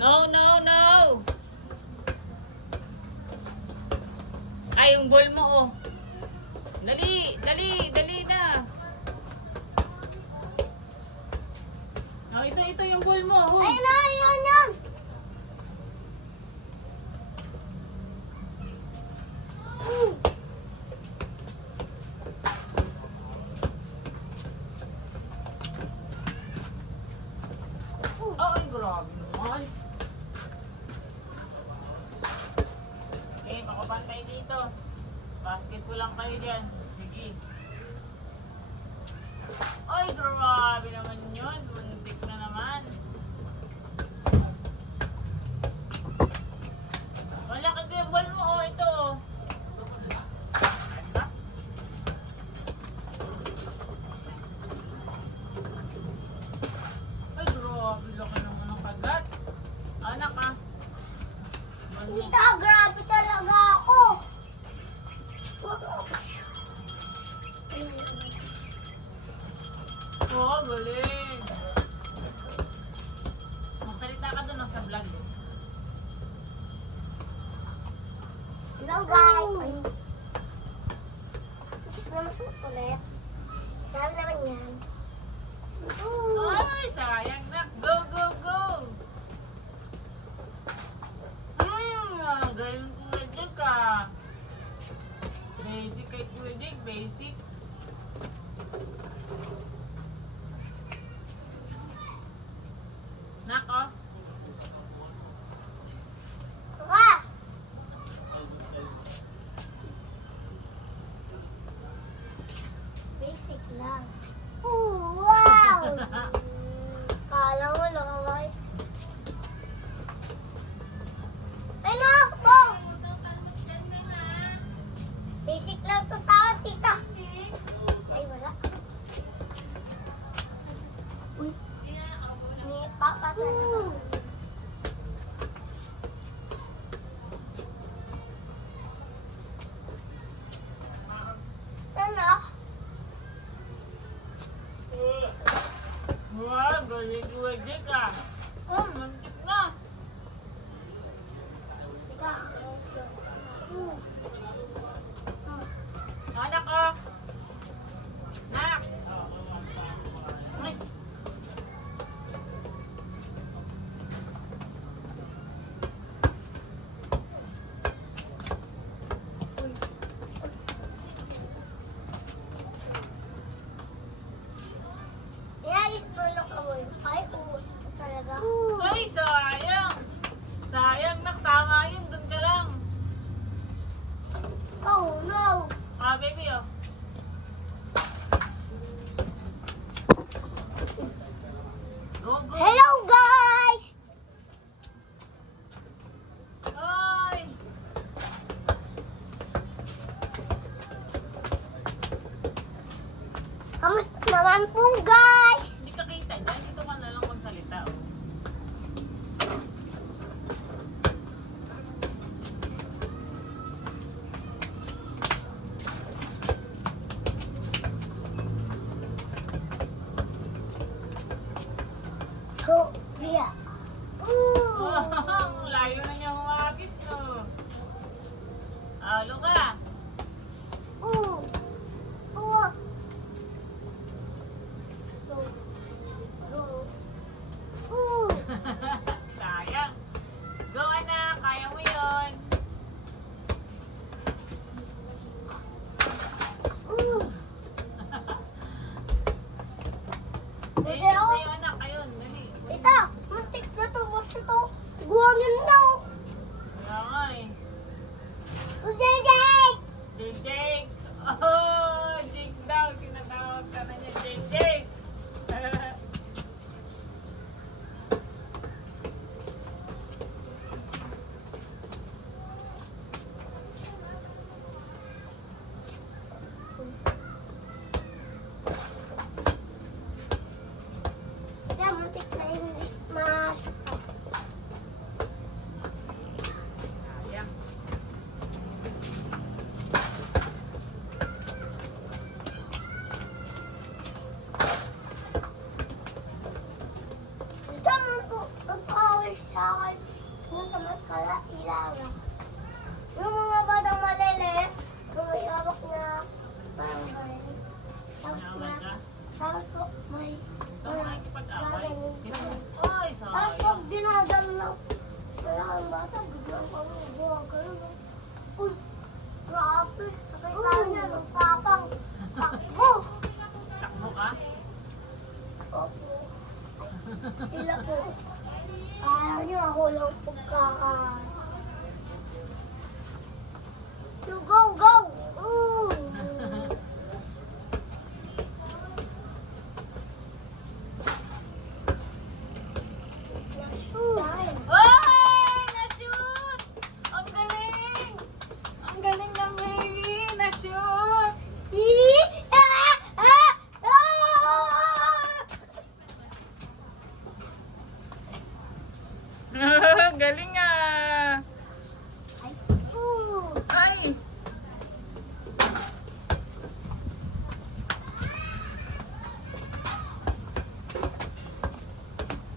No, no, no. Ay, yung ball mo, oh. Dali, dali, dali na. Oh, ito yung ball mo. Oh. Ayun na, ayun. Ay, grabe naman. Okay, makapantay dito. Basketball lang kayo dyan. Sige. Ay, grabe naman yun. Buntik na naman. Malaki ko yung ball mo. Oh, ito. Oh. Ay, grabe. Laki naman ang kagat. Anak ah. Tita, grabe talaga ako. Oo, galing. Magsalita ka doon sa vlog. Hello guys. Namasok ulit. Sabi naman yan. Ay, sayang na. Go, go, go. Galing Kuya Jig ah. Basic kay Kuya Jig, basic. Nako. Kaka! Basic lang. Ooh, wow! Kala mo, lakaway. Ay, naku! Basic lang to sa akin, tita. Ay, wala. Uy. Ni Papa talaga. Ano? Wow, galing Kuya Jig ah. Oh, mantik na. Teka. Anak ah. Nak. Ay. Inayos mo lang ako. Ay, talaga. Ay, sayang. Sayang, nak. Tama yun. Doon ka lang. Oh, no. Ah, baby, oh. Go, go. Hello, guys! Ay. Kamusta naman po, guys? Hindi ka kita dyan. Dito ka na lang magsalita, oh. Oh, yeah. Ooh. Ang layo na niya humagis, no? Alo ka. Ooh. Ooh. Ooh. Sayang. Go, anak. Kaya mo yun. Ooh. Eh, Hindi ako. sa'yo, anak. Ayun, dali. Tita, muntik na to. Basta to. Buwangin na. Kaya nga, eh. Ujay, nag-away sa akin. Yung sa maskala, ilaw. Yung mga batang maliliit, yung may hawak na parang baril. Tapos po, may Nakikipag-away. Tapos Oy, pag sayang. dinadalo ng wala kang bata, biglang kami gumagano. Uy, grabe. Nakita niya ng tapang. Takbo! Takbo ka? Opo. Sila po. Ayaw niyo ako lang pagkaka... So go, go! Ooh! Dahil. Oy! Na-shoot! Ang galing! Ang galing ng baby! Na-shoot! Galing ah! Ay!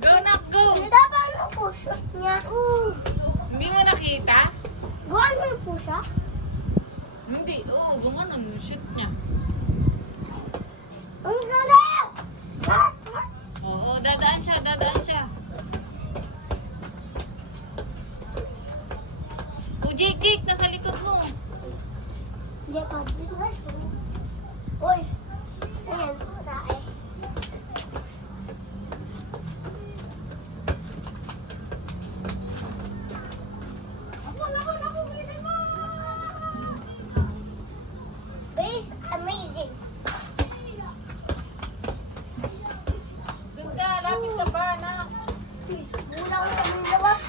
Go, Nak, go! Hindi ba ang push niya? Hindi mo nakita? Buwan mo yung push ah? Hindi, oo, gumanon. Shoot niya. Ang galing! Oo, dadaan siya, dadaan siya. O, Jake, Jake, nasa likod mo. Hindi pa din na. Uy! Ayan, wala eh. Base amazing. Ganda, lapit ka pa, Nak. Muna ko sa mga labas.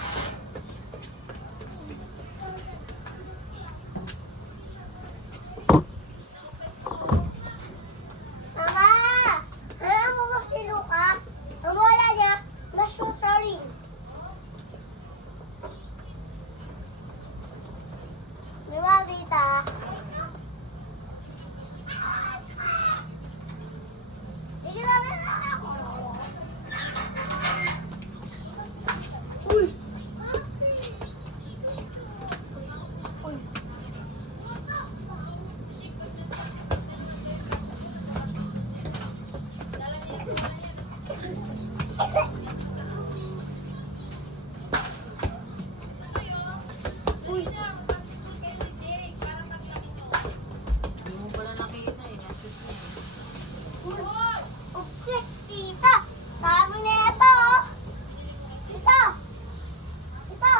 Mama! Alam mo ba si Luca? Ang wala niya, na-shoot sa ring. Di ba, Vita? Sige na ako. Uy! Uy! Uy! Hindi mo pala nakita eh. Na-shoot niya eh. Uy! Okay, tita! Sabi na ito, oh! Tita! Tita!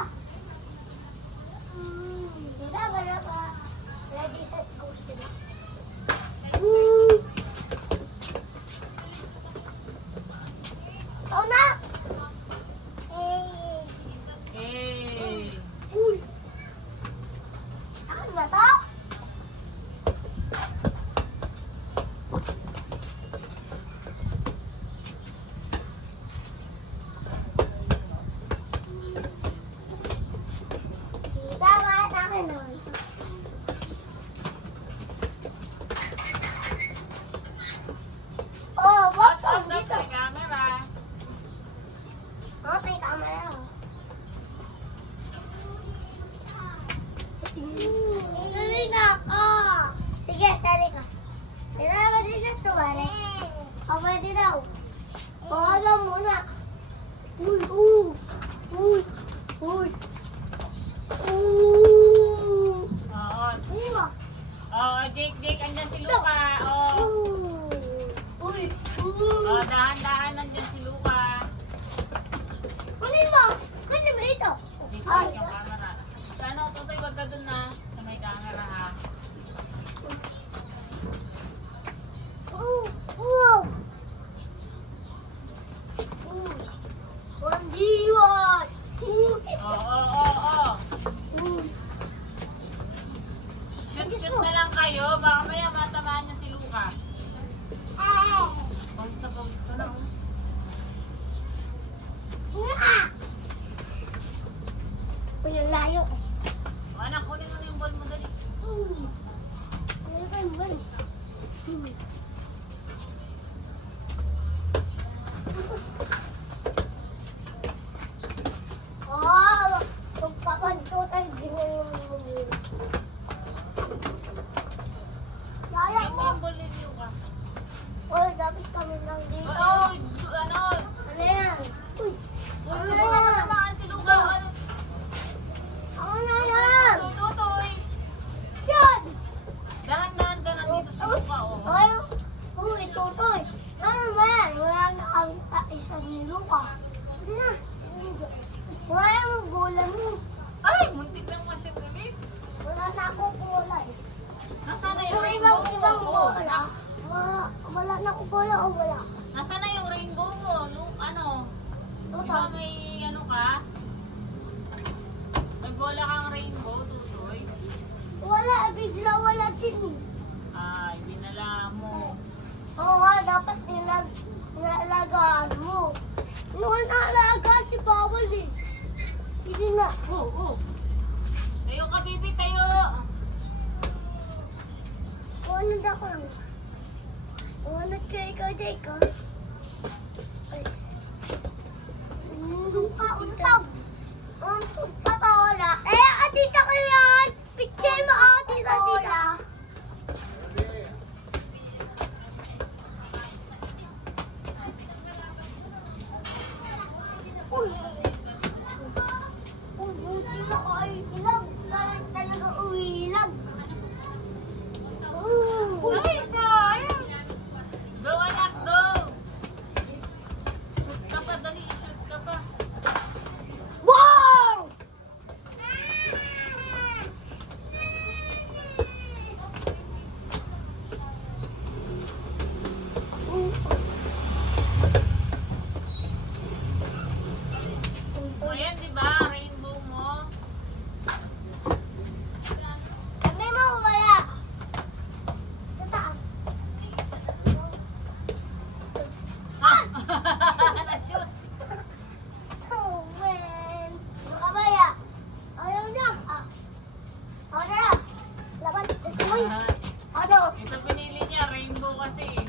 Tita, wala ka. Ready, set, go sila. Ikaw na! Eh! Hey! Uy! Akin ba to? Tita, bakit akin na? Oh, Watch bakit out sa dito? camera. Oh, may camera. Sali na ako. Sige, sali ka. Hindi na naman din siya sumali. O, pwede daw. O, alam muna. Uy, uy. Uy, uy. Uy. Oo. Uy, ma. Oo, Jake, Jake, andyan si Luca. Oo. Uy, Oo, uy. dahan-dahan nandyan si Luca. Kunin mo. Kunin mo dito. Dito Ay. yung camera. Ano, Totoy, wag ka dun na. Sa may camera ha. Wow. Bandiwan. Oo, oo, oo. Shoot na lang kayo. Baka maya matamaan niyo si Luca. Pawis na pawis ko na. Uy, ang layo. O, anak, kunin mo na yung ball mo dali. Ano ba yung bal? ka? May bola kang rainbow, Tutoy? Wala, bigla wala din eh. Ay, dinala mo. Oo nga, dapat nilalagaan mo. Ano ka naalagaan si Bawal eh. Sige na. Tayo ka, baby, tayo. Ano na ko? Ano ka ikaw, Jacob? Ay. Untog. Untog patola. Tita ko yan. Picture mo, tita. Uy. Buti na ko ay ilag. Talaga uwilag. Ay, sayang. Go, anak, go. Shoot ka pa, dali. Shoot ka pa. Wow! Ayan, di ba? Rainbow mo. Sabi mo, wala. Sa taas. Na-shoot. Oh, man. Makabaya. Ayaw niya. Ako na. Laban. Gusto mo yun. Ano? Ito pinili niya, rainbow kasi.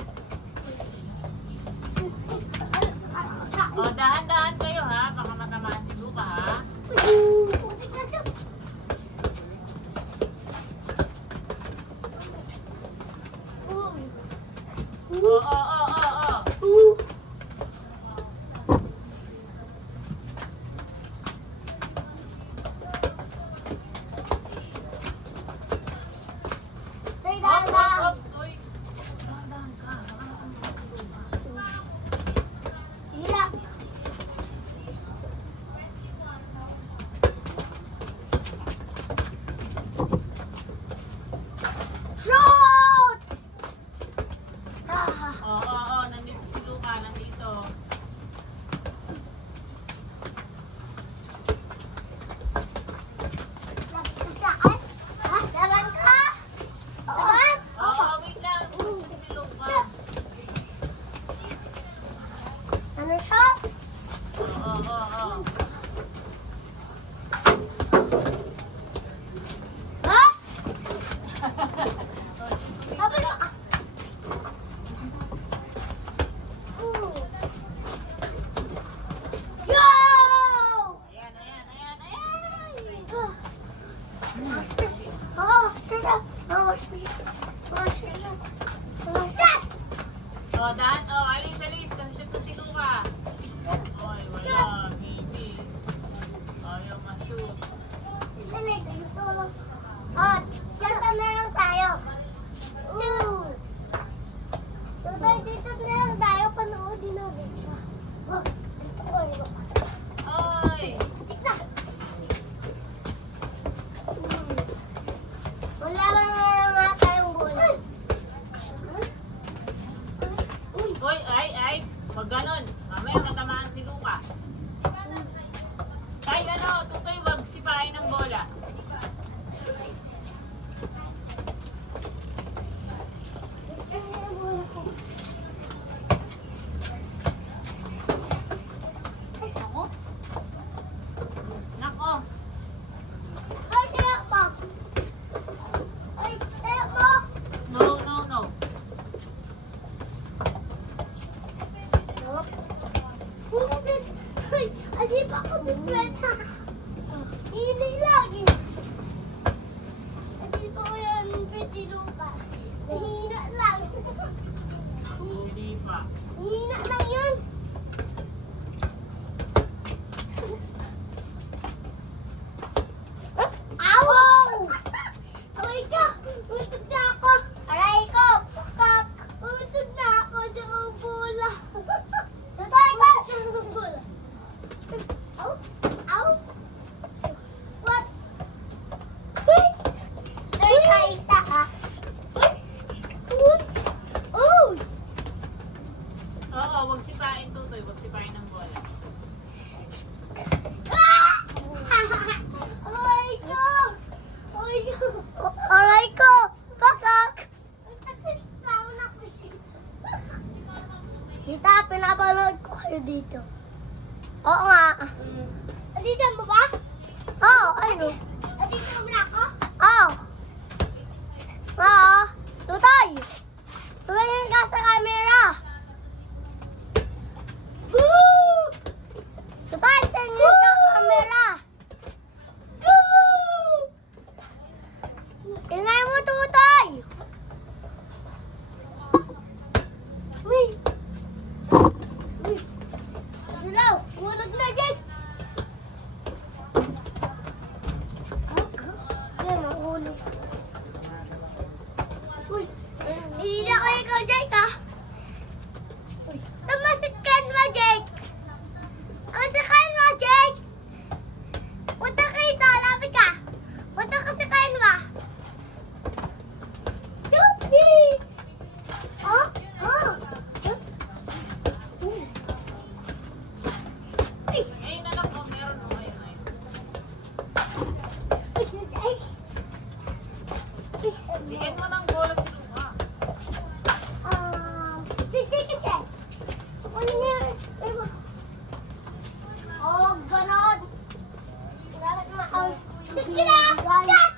O, dahan-dahan kayo ha. Baka matamaan si Luca ha. Putik na siya. Uy. Oo. Tay, dahan. Ops, oy. Dahan-dahan ka. Baka matamaan si Luca. Hila. Shoot! Oo. Nandito si Luca. Nandito. Saan? Laban ka? Laban? Oo, wait lang. Si Luca. Ano siya? Oo. Ha? Sabi na. Go! Ayan. O, dahan. O, alis. Shoot ko si Luca. Oy, wala. Baby. Ayaw ma-shoot. Kanta na lang tayo. Tutay, dito na lang tayo. Panoodin natin siya. Gusto ko yun. Oy! Tika! Wala man nga tayong bola. Uy! Hoy, ay. Wag ganon. Mamaya matamaan si Luca. Tay, Tutoy, wag sipain ng bola. Ako? Nako. Ay, tiyak pa! Ay, tiyak mo! No. Ay, adi pa ako bibenta. Hili lagi. Adi ko yan, pwede lupa. Nahina lang. Hindi pa. Hina lang yan. Awaw! Away ka! Untog na ako! Aray ko! Pakak! Untog na ako! Diyan ang bola! Tutay ko! Diyan ang bola! Ow! Ow! What? Uy! Uy! Isa ka! Uy! Uy! Uy! Oo, wag sipain, Tutoy. Wag sipain ng bola. Oo nga. Adidan mo ba? Oo, ano? Adidan mo na ako? Oo. Oo. Tutay! Tumayin ka sa camera! Woo! Tutay, tingin ka sa camera! Woo! Ingay mo, Tutay! Uy! Uy! Ano daw? Hulog na dyan! Yan, mahulog. Uy! Hindi ako ikaw, Jake, ha? Uy! Tamasakan mo, Jake! Tamasakan mo, Jake! Punta ka ito, lapit ka! Punta ka sa kanwa! Yupi! Oh? Oh? Uy! Uy! Eh, nanak ko, meron mo. Ayun, ayun. Uy! Bigyan mo ng bola si Luka. Si Jake kasi. Ano niya? Oh, ganon. Sige na! Shot!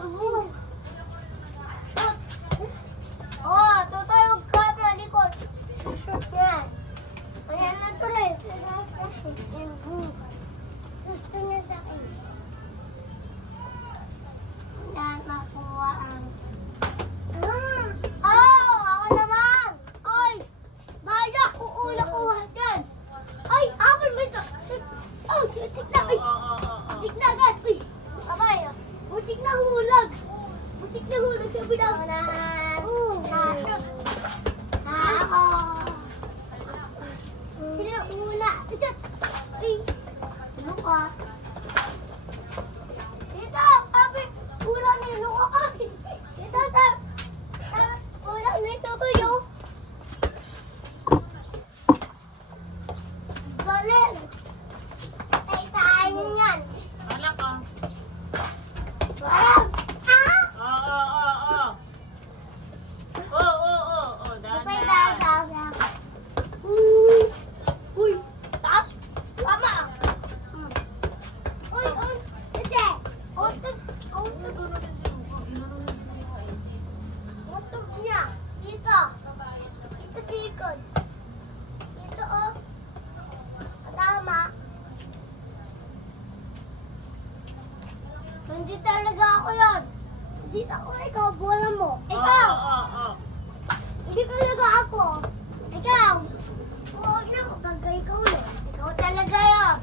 Boom! Shoot! Oh, tutoy yung cup na likod. Shoot yan. Ayan na tuloy. Gusto niya sa akin. Yan, makuha ang... Oh! Ako naman! Ay! Baya! Uula ko dyan! Ay! Apple mo ito! Oh! Butik na! Ay! Butik na agad! Uy! Abay! Butik na hulag! Butik na hulag sa bilang! Ako! Sino na hula? Isat! Ay! Ano ka? Dito! Sabi! Ulang nilo ko kami! Dito sa... ulang nito ko yun! Galing! Tay-tayin yan! Anak ko. Wag! Ah! Oo. Oo. Upay Dahan. dahan. Uy! Taas! Tama! Uy! Ate! Utog! Utog niya! Dito! Dito sa likod! Dito oh! Tama! Hindi talaga ako yun! Dito ako ikaw, bola mo! Ikaw! Oo. Hindi talaga ako. Ikaw. Oo na ako. Pagka ikaw yun. Ikaw talaga yun.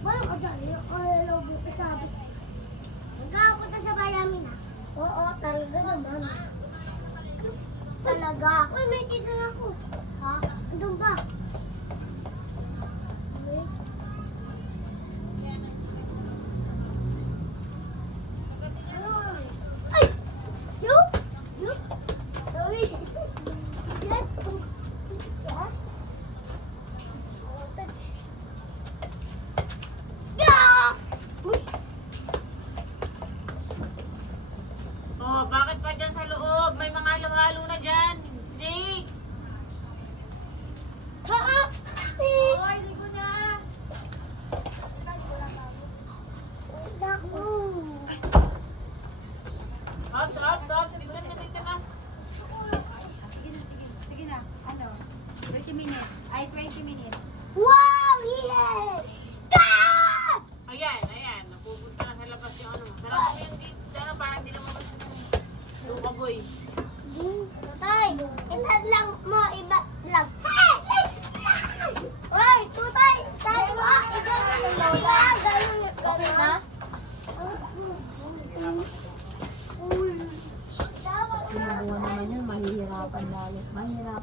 Wala ka dyan. Yung lobby sa sabis. Magkakapunta sa Bayami na. Oo, talaga naman. Talaga. Uy, may teacher ako. Ha? Andun ba? Wait. Ay! You? Sorry. Yes. Yeah. Uy. Oh, bakit pa dyan sa loob? May mga halo-halo na dyan. Jake! Ha? Hoy, ligo na! Naku. Ops. Dito na. Sige na. Ano? 30 minutes. Ay, 20 minutes. Wow! Yes! God! Ayan. Napupunta na sa labas yung ano. Sarap mo yung dito. Parang hindi naman Luka boy. Tutay, iba lang mo, iba lang. Hey! Uy, tutay! Sabi mo, iba lang. Okay na? Uy. Ginagawa naman yun, mahihirapan lalo. Mahirap.